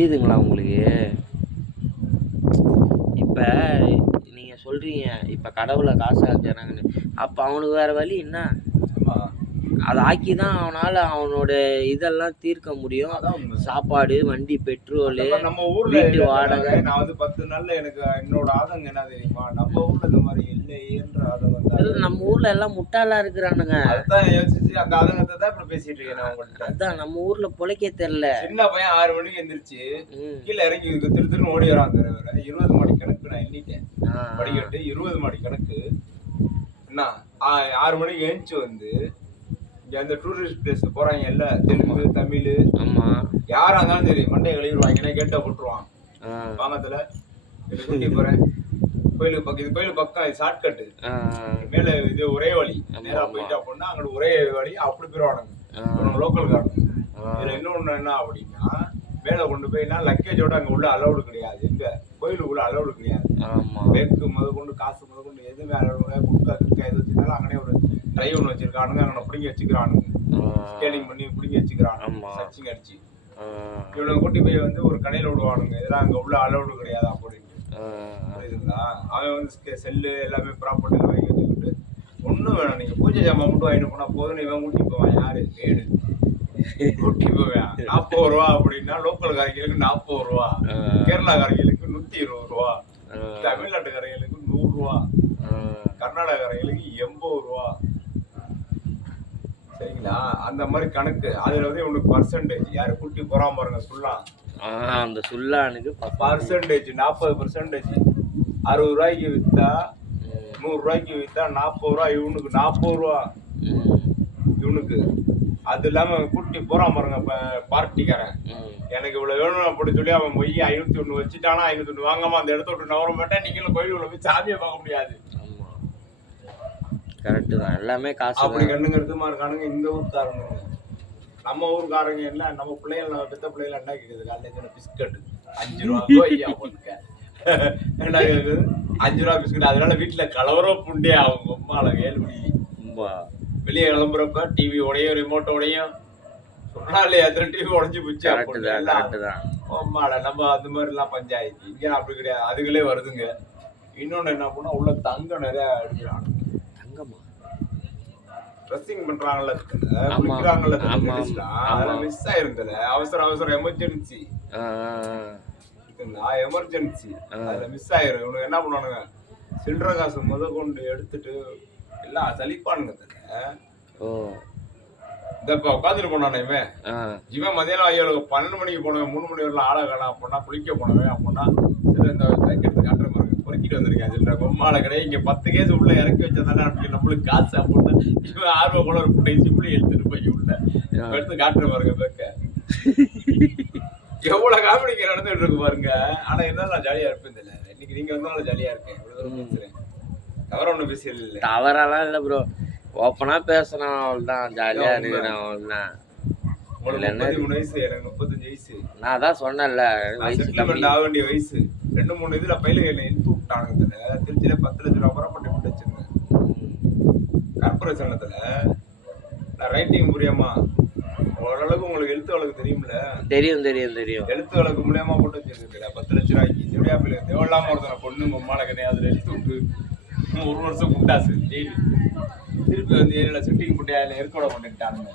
புரியுதுங்களா உங்களுக்கு? இப்ப நீங்க சொல்றீங்க, இப்ப கடவுள காசு ஆக்குறாங்கன்னு. அப்ப அவனுக்கு வேற வழி என்ன? அதை ஆக்கி தான் அவனால் அவனோட இதெல்லாம் தீர்க்க முடியும். சாப்பாடு, வண்டி பெட்ரோலு, நம்ம ஊர்ல வீட்டு வாடகை. நான் வந்து 10 நாள்ல எனக்கு என்னோட ஆதங்கம் என்ன தெரியுமா, நம்ம ஊர்ல இந்த மாதிரி இல்லையேன்ற ஆதங்கம். நம்ம ஊர்ல எல்லாம் முட்டாளா இருக்கிறானுங்க. அதான் யோசிச்சு அந்த ஆதங்கத்தை தான் இப்ப பேசிட்டு இருக்கேன் நான் உங்கள்கிட்ட. அதான் நம்ம ஊர்ல பொழைக்க தெரியல. சின்ன பையன் 6 மணிக்கு எந்திரிச்சு கீழே இறங்கி திருன்னு ஓடி வரான். 20 மாடி கணக்கு நான் எண்ணிட்டேன். படிக்கட்டு 20 மாடி கணக்கு. என்ன 6 மணிக்கு எழுந்துச்சு வந்து அந்த டூரிஸ்ட் பிளேஸ் போறாங்க இல்ல, தெலுங்கு தமிழ், ஆமா, யாரா இருந்தாலும் சரி மண்டையை கழுவிடுவாங்க. கேட்டா போட்டுருவான் பாங்கத்துல. கூட்டி போறேன் கோயிலுக்கு பக்கம், இது கோயிலுக்கு பக்கம், இது ஷார்ட்கட்டு மேல, இது ஒரே வழி. நேரா போயிட்டு அப்படின்னா அங்கிட்டு ஒரே வழி, அப்படி போயிடுவானுங்க லோக்கல் காரங்க. இதுல இன்னொன்னு என்ன அப்படின்னா, மேல கொண்டு போயினா லக்கேஜோட அங்க உள்ள அலௌடு கிடையாது. எங்க கோயிலுக்குள்ள அலௌடு கிடையாது. பேக்கு முத கொண்டு, காசு முத கொண்டு எதுவுமே அலௌடு கிடையாது. குட்கா கிட்கா எது வச்சிருந்தாலும் அங்கனே ஒரு ட்ரைவ் ஒன்று வச்சிருக்கானுங்க. அங்கே பிடிங்கி வச்சுக்கிறானுங்க, ஸ்கேலிங் பண்ணி பிடிங்கி வச்சுக்கிறானுங்க, சர்ச்சிங் அடிச்சு. இவனை கூட்டி போய் வந்து ஒரு கடையில் விடுவானுங்க. இதெல்லாம் அங்கே உள்ள அலௌடு கிடையாது அப்படின்ட்டு. புரியுதுங்களா? அவன் வந்து செல்லு எல்லாமே ப்ராப்பர்ட்டி வாங்கி வச்சுக்கிட்டு ஒன்றும் வேணும், நீங்கள் பூஜை ஜாமான் மட்டும் வாங்கிட்டு போனால் போதும். இவன் கூட்டி போவான். யாரு வீடு கூட்டி போவேன். 40 ரூபா அப்படின்னா லோக்கல் காரங்களுக்கு 40 ரூபா, கேரளா காரங்களுக்கு 120 ரூபா, தமிழ்நாட்டு காரங்களுக்கு 100 ரூபா, கர்நாடக காரங்களுக்கு 80 ரூபா. சரிங்களா? அந்த மாதிரி கணக்கு. அதுல வந்து உனக்கு பர்சன்டேஜ் யாரு கூட்டி போறாம பாருங்க, சுல்லான். அந்த சுல்லானுக்கு பர்சன்டேஜ் 40%. 60 ரூபாய்க்கு வித்தா 100 ரூபாய்க்கு வித்தா 40 ரூபா. இவனுக்கு 40 ரூபா இவனுக்கு. அது இல்லாம கூட்டி போறான் பாருங்க பார்ட்டிக்காரன். எனக்கு இவ்வளவு வேணும் அப்படி சொல்லி அவன் போய் 501 வச்சுட்டானா, 501 வாங்காம அந்த இடத்த விட்டு நவர மாட்டேன். நீங்களும் கோயிலுக்குள்ள போய் சாமியை பார்க்க முடியாது. கரெக்ட் தான், எல்லாமே காசு. அப்படி கண்ணுங்கிறதுமா இருக்கானுங்க இந்த ஊர்க்காரங்க. நம்ம ஊருக்காரங்க என்ன, நம்ம பிள்ளைகள், நம்ம பெத்த பிள்ளைகள் என்ன கேக்குது, காலையில பிஸ்கட் 5 ரூபா என்ன கேக்குது, 5 ரூபா பிஸ்கட். அதனால வீட்டுல கலவரம் புண்டே அவங்க அம்மால 7 மணிக்கு வெளியே கிளம்புறப்ப டிவி உடையும், ரிமோட் உடையும். சொன்னாலே எத்தனை டிவி உடஞ்சு போச்சு அம்மால. நம்ம அந்த மாதிரி எல்லாம் பஞ்சாயத்து. இங்க அப்படி கிடையாது, அதுகளே வருதுங்க. இன்னொன்னு என்ன பண்ணா, உள்ள தங்கம் நிறைய அடிக்கிறாங்க. ட்ரெஸ்ஸிங் பண்றாங்கல்ல, குளிக்கிறாங்கல்ல, அதெல்லாம் மிஸ் ஆயிருந்தல. அவசரம் எமர்ஜென்சி அதுல மிஸ் ஆயிரும். இவனுக்கு என்ன பண்ணுவானுங்க, சில்லற காசு முத கொண்டு எடுத்துட்டு எல்லாம் சலிப்பானுங்க. இதப்ப உட்காந்துட்டு போனானே இவன் மதியானம் 12 மணிக்கு போனவன் 3 மணி வரலாம் ஆள காணா. அப்படின்னா குளிக்க போனவன் அப்படின்னா இந்த எடுத்து காட்டுற மாதிரி பொறுக்கிட்டு வந்திருக்கேன். சொல்ற பொம்மால கிடையாது. இங்க 10 கேஸ் உள்ள இறக்கி வச்சதானே அப்படி நம்மளுக்கு காசு அப்படின்னா இவன் ஆர்வம் கூட ஒரு புட்டை சிம்பிளி எடுத்துட்டு போய் உள்ள எடுத்து காட்டுற பாருங்க. பேக்க எவ்வளவு காமெடிக்கு நடந்துட்டு இருக்கு பாருங்க. ஆனா என்ன நான் ஜாலியா இருப்பேன். இல்ல இன்னைக்கு நீங்க வந்தாலும் ஜாலியா இருக்கேன். இவ்வளவு பேசுறேன், தவற ஒண்ணு பேச இல்ல. தவறெல்லாம் இல்ல ப்ரோ, ஓப்பனா பேசுறேன், அவ்வளவுதான். ஜாலியா இருக்கிறேன், அவ்வளவுதான். 33 வயசு, எனக்கு 35 வயசு. நான் அதான் சொன்னேன்ல, செட்டில்மெண்ட் ஆக வேண்டிய வயசு. 2-3 இதுல பயில என்ன இழுத்து விட்டானுங்க. திருச்சியில 10 லட்சம் ரூபாய் புறப்பட்டு விட்டு வச்சிருந்தேன் கார்பரேஷன்ல. நான் ரைட்டிங் புரியாமா ஓரளவுக்கு உங்களுக்கு எழுத்து வழக்கு தெரியும்ல? தெரியும். எழுத்து வழக்கு மூலியமா போட்டு வச்சிருக்கேன் 10 லட்சம் ரூபாய்க்கு. எப்படியா தேவையில்லாம ஒருத்தனை பொண்ணு உம்மால கிடையாது. அதுல எழுத்து விட்டு 1 வருஷம் குண்டாசு ஜெயிலு. திருப்பி வந்து 7 லட்சம் ஷூட்டிங் போட்டு அதில் ஏற்கோட பண்ணிட்டானுங்க.